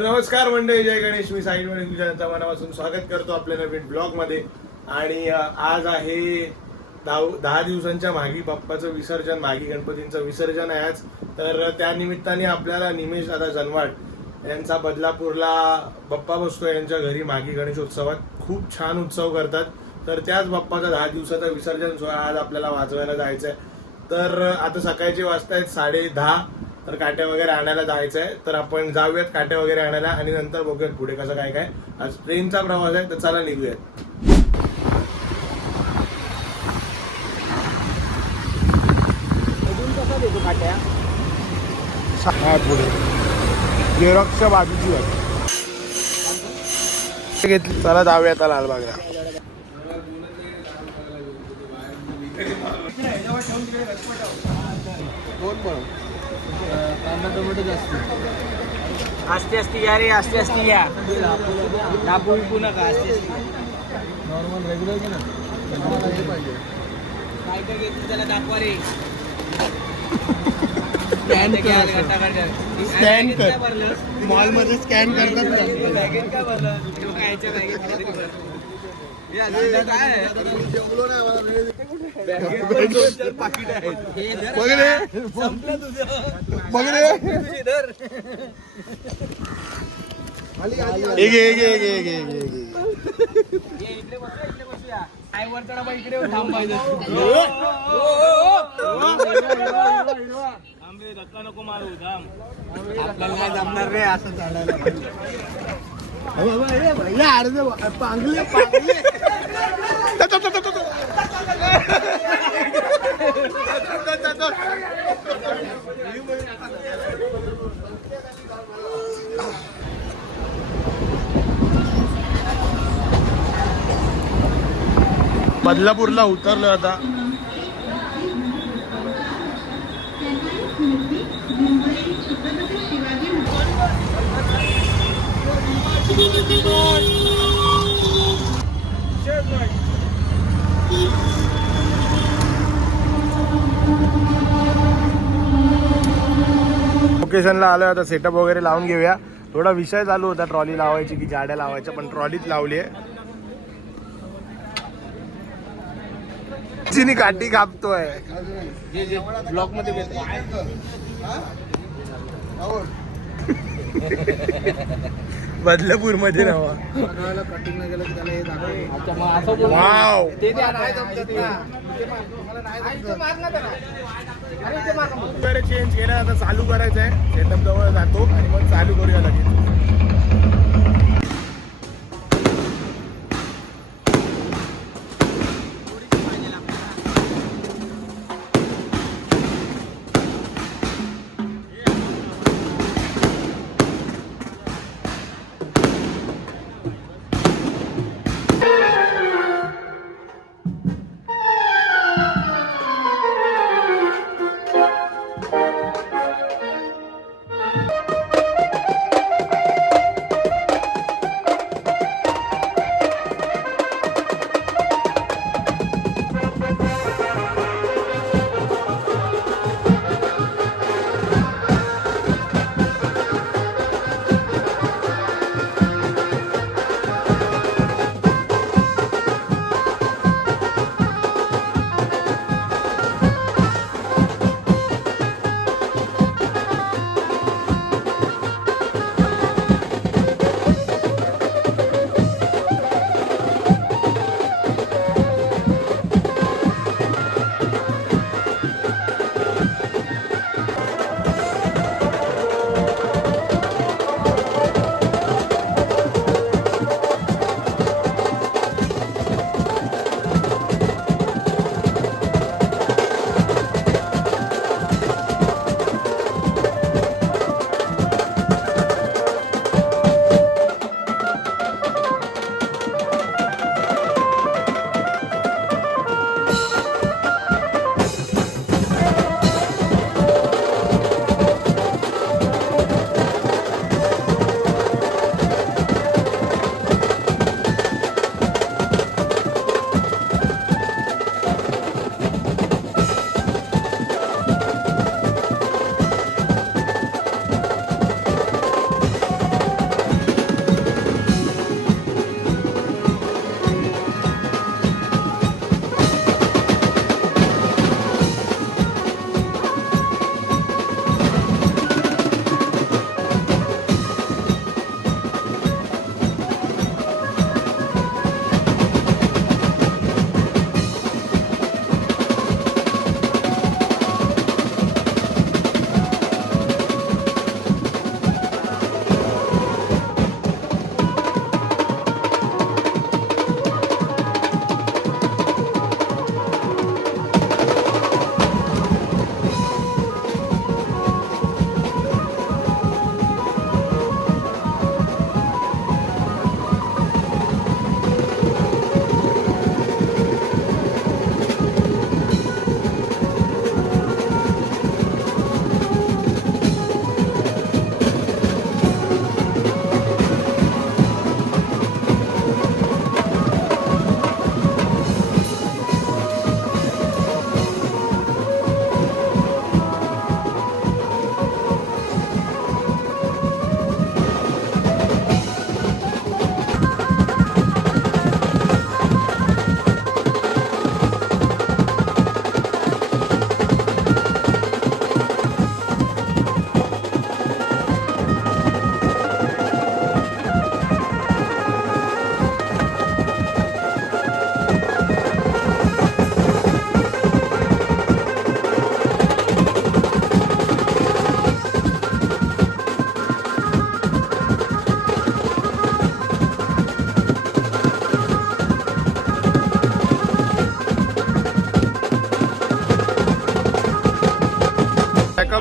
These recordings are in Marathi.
तर नमस्कार मंडळी, जय गणेश. मी साई तुमच्या मनापासून स्वागत करतो आपल्या नवीन ब्लॉग मध्ये. आणि आज आहे 10 दिवसांच्या मागी बाप्पाचं विसर्जन, मागी गणपतींचं विसर्जन आहे आज. तर त्या निमित्ताने आपल्याला निमेश दादा जनवाड यांचा बदलापूरला बाप्पा बसतो यांच्या घरी मागी गणेशोत्सवात खूप छान उत्सव करतात. तर त्याच बाप्पाचा 10 दिवसाचा विसर्जन सोहळा आज आपल्याला वाजवायला जायचं आहे. तर आता सकाळचे वाजतायत 10:30. तर काट्या वगैरे आणायला जायचं आहे. तर आपण जाऊयात काट्या वगैरे आणायला आणि नंतर बघूयात पुढे कसं काय काय. आज ट्रेनचा प्रवास आहे, तर चला निघूयात. अजून कसा देतो काट्या? पुढे जेरॉक्सच्या बाजूची घेतली. चला जाऊयात लालबागला. आस्ते आस्ते या रे, आस्ते आस्ते या. दाबू विकू नका, आस्ते आस्ते. नॉर्मल रेग्युलर घे ना. काय काय घेतलं त्याला दाखवा रे. स्कॅन कर. मॉल मध्ये स्कॅन करतात. बॅगेत काय भरलं? खायच्या बॅगेत काय पाकिट आहे. संपलं तुझं. वर चढा बा, इकडे थांबायचं. धक्का नको मारू, थांब. आपल्याला काय जमणार रे असं चढायला. पांगले बदलापूरला उतरलो आता. लोकेशनला आलोय आता. सेटअप वगैरे लावून घेऊया. थोडा विषय चालू होता ट्रॉली लावायची की जाड्या लावायच्या, पण ट्रॉलीच लावली आहे. चिनी काठी कापतोय. ब्लॉक मध्ये बदलापूर मध्ये नावा. कटिंग नाही गेलं की त्याला चेंज केलं. आता चालू करायचं आहे. सेटअप जवळ जातो आणि मग चालू करूया लगेच.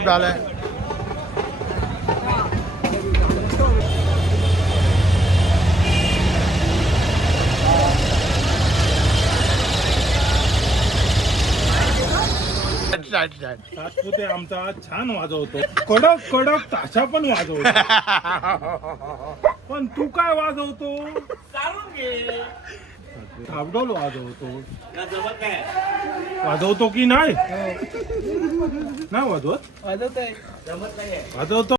चालू आहे. तात्पुते आमचा छान वाजवतो, कडक कडक ताशा पण वाजवतो. पण तू काय वाजवतो? थापडोल वाजवतो. वाजवतो की नाही? नाही वाजवत? वाजवतो.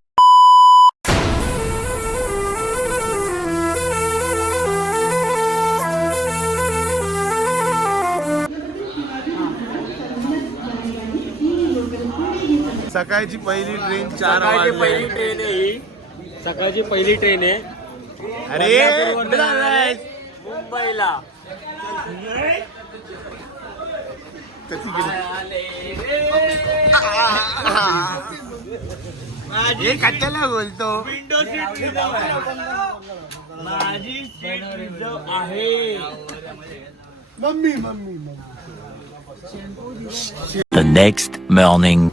सकाळची पहिली ट्रेन 4 सकाळची वाजले. पहिली ट्रेन आहे ही. सकाळची पहिली ट्रेन आहे अरे कुठे चाललाय? मुंबईला. कशी गेली? हे कशाला बोलतो? विंडो सीट रिझर्व आहे. माझी सीट रिझर्व आहे. The next morning.